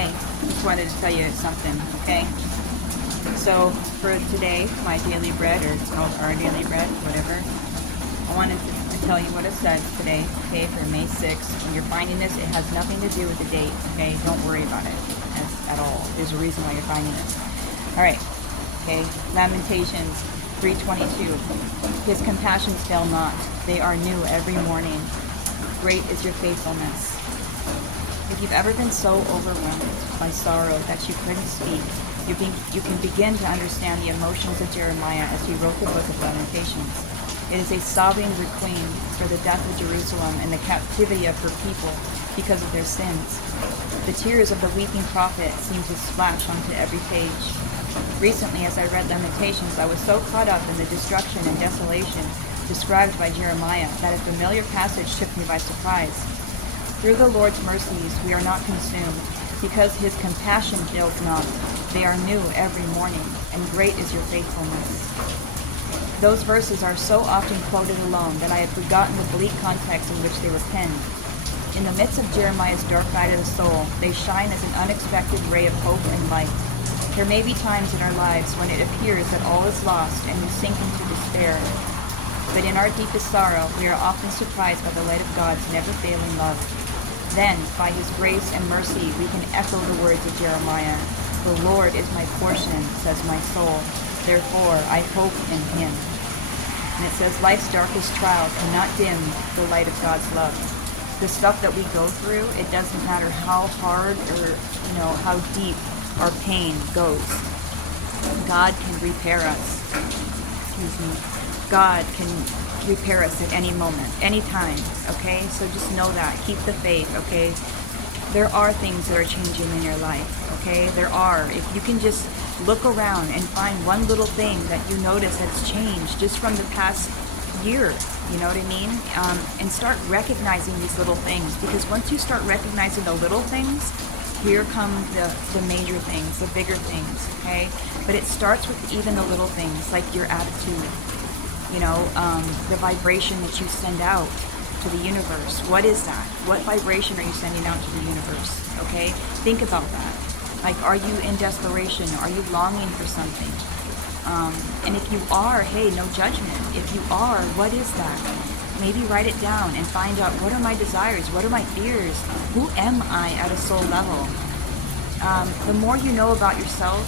Hey, just wanted to tell you something, okay? So, for today, my daily bread, or it's called our daily bread, whatever, I wanted to tell you what it says today, okay, for May 6th. When you're finding this, it has nothing to do with the date, okay? Don't worry about it at all. There's a reason why you're finding this. All right, okay, Lamentations 3:22. His compassions fail not. They are new every morning. Great is your faithfulness. If you've ever been so overwhelmed by sorrow that you couldn't speak, you can begin to understand the emotions of Jeremiah as he wrote the book of Lamentations. It is a sobbing requiem for the death of Jerusalem and the captivity of her people because of their sins. The tears of the weeping prophet seem to splash onto every page. Recently, as I read Lamentations, I was so caught up in the destruction and desolation described by Jeremiah that a familiar passage took me by surprise. Through the Lord's mercies we are not consumed, because his compassion fails not. They are new every morning, and great is your faithfulness. Those verses are so often quoted alone that I had forgotten the bleak context in which they were penned. In the midst of Jeremiah's dark night of the soul, they shine as an unexpected ray of hope and light. There may be times in our lives when it appears that all is lost and we sink into despair. But in our deepest sorrow, we are often surprised by the light of God's never-failing love. Then, by his grace and mercy, we can echo the words of Jeremiah. The Lord is my portion, says my soul. Therefore, I hope in him. And it says, life's darkest trial cannot dim the light of God's love. The stuff that we go through, it doesn't matter how hard or, how deep our pain goes. God can repair us. God can repair us at any moment, any time, okay? So just know that. Keep the faith, okay? There are things that are changing in your life, okay? There are. If you can just look around and find one little thing that you notice has changed just from the past year, you know what I mean? And start recognizing these little things, because once you start recognizing the little things, here come the major things, the bigger things, okay? But it starts with even the little things, like your attitude, the vibration that you send out to the universe. What is that? What vibration are you sending out to the universe, okay? Think about that. Like, are you in desperation? Are you longing for something? And if you are, hey, no judgment. If you are, what is that? Maybe write it down and find out, what are my desires? What are my fears? Who am I at a soul level? The more you know about yourself,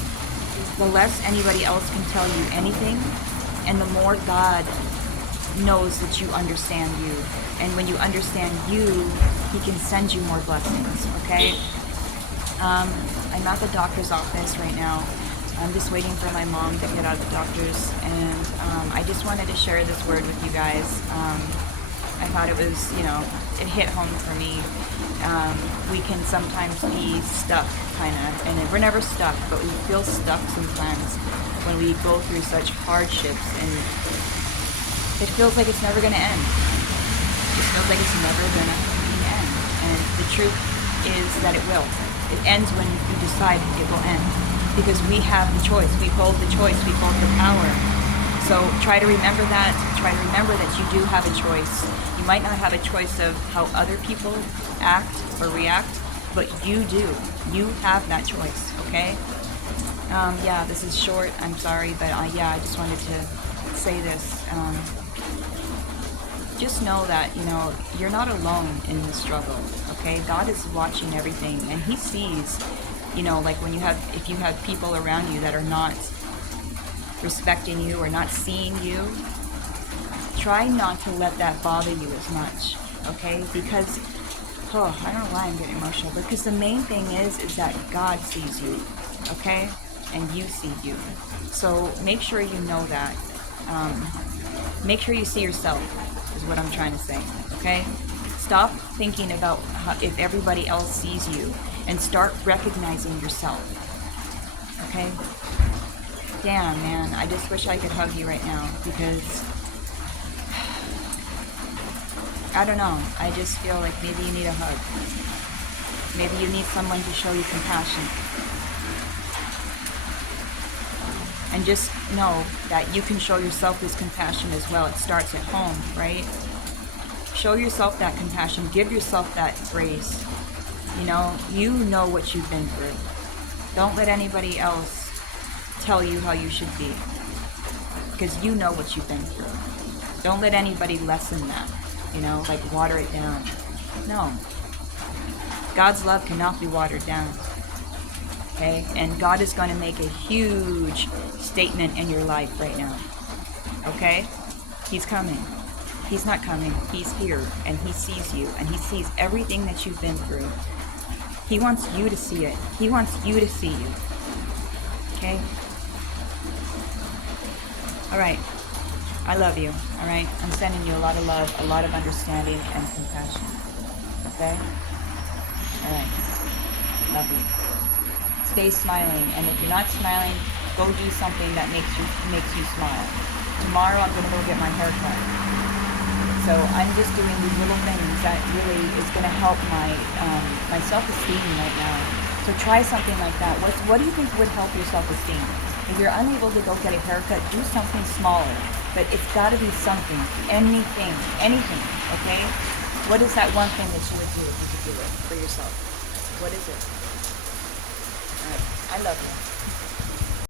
the less anybody else can tell you anything, and the more God knows that you understand you. And when you understand you, he can send you more blessings, okay? I'm at the doctor's office right now. I'm just waiting for my mom to get out of the doctor's, and I just wanted to share this word with you guys. I thought it was, it hit home for me. We can sometimes be stuck, kind of, and we're never stuck, but we feel stuck sometimes when we go through such hardships, and it feels like it's never going to end. It just feels like it's never going to end. And the truth is that it will. It ends when you decide it will end, because we have the choice. We hold the choice. We hold the power. So try to remember that. Try to remember that you do have a choice. You might not have a choice of how other people act or react, but you do. You have that choice, okay? This is short. I'm sorry, but I just wanted to say this. Just know that, you're not alone in the struggle, okay? God is watching everything, and he sees, like if you have people around you that are not respecting you or not seeing you, try not to let that bother you as much, okay? Because, I don't know why I'm getting emotional, because the main thing is that God sees you, okay? And you see you. So make sure you know that. Make sure you see yourself, is what I'm trying to say, okay? Stop thinking about if everybody else sees you, and start recognizing yourself, okay? Damn, man, I just wish I could hug you right now, because I don't know, I just feel like maybe you need a hug. Maybe you need someone to show you compassion. And just know that you can show yourself this compassion as well. It starts at home, right? Show yourself that compassion. Give yourself that grace. You know, you know what you've been through. Don't let anybody else tell you how you should be, because you know what you've been through. Don't let anybody lessen that, you know, like water it down. No. God's love cannot be watered down. Okay? And God is going to make a huge statement in your life right now. Okay? He's coming. He's not coming. He's here, and he sees you, and he sees everything that you've been through. He wants you to see it. He wants you to see you. Okay? All right. I love you. All right? I'm sending you a lot of love, a lot of understanding and compassion. Okay? All right. Love you. Stay smiling, and if you're not smiling, go do something that makes you smile. Tomorrow I'm going to go get my hair cut. So I'm just doing these little things that really is going to help my self-esteem right now. So try something like that. What do you think would help your self-esteem? If you're unable to go get a haircut, do something smaller. But it's got to be something, anything, okay? What is that one thing that you would do if you could do it for yourself? What is it? All right. I love you.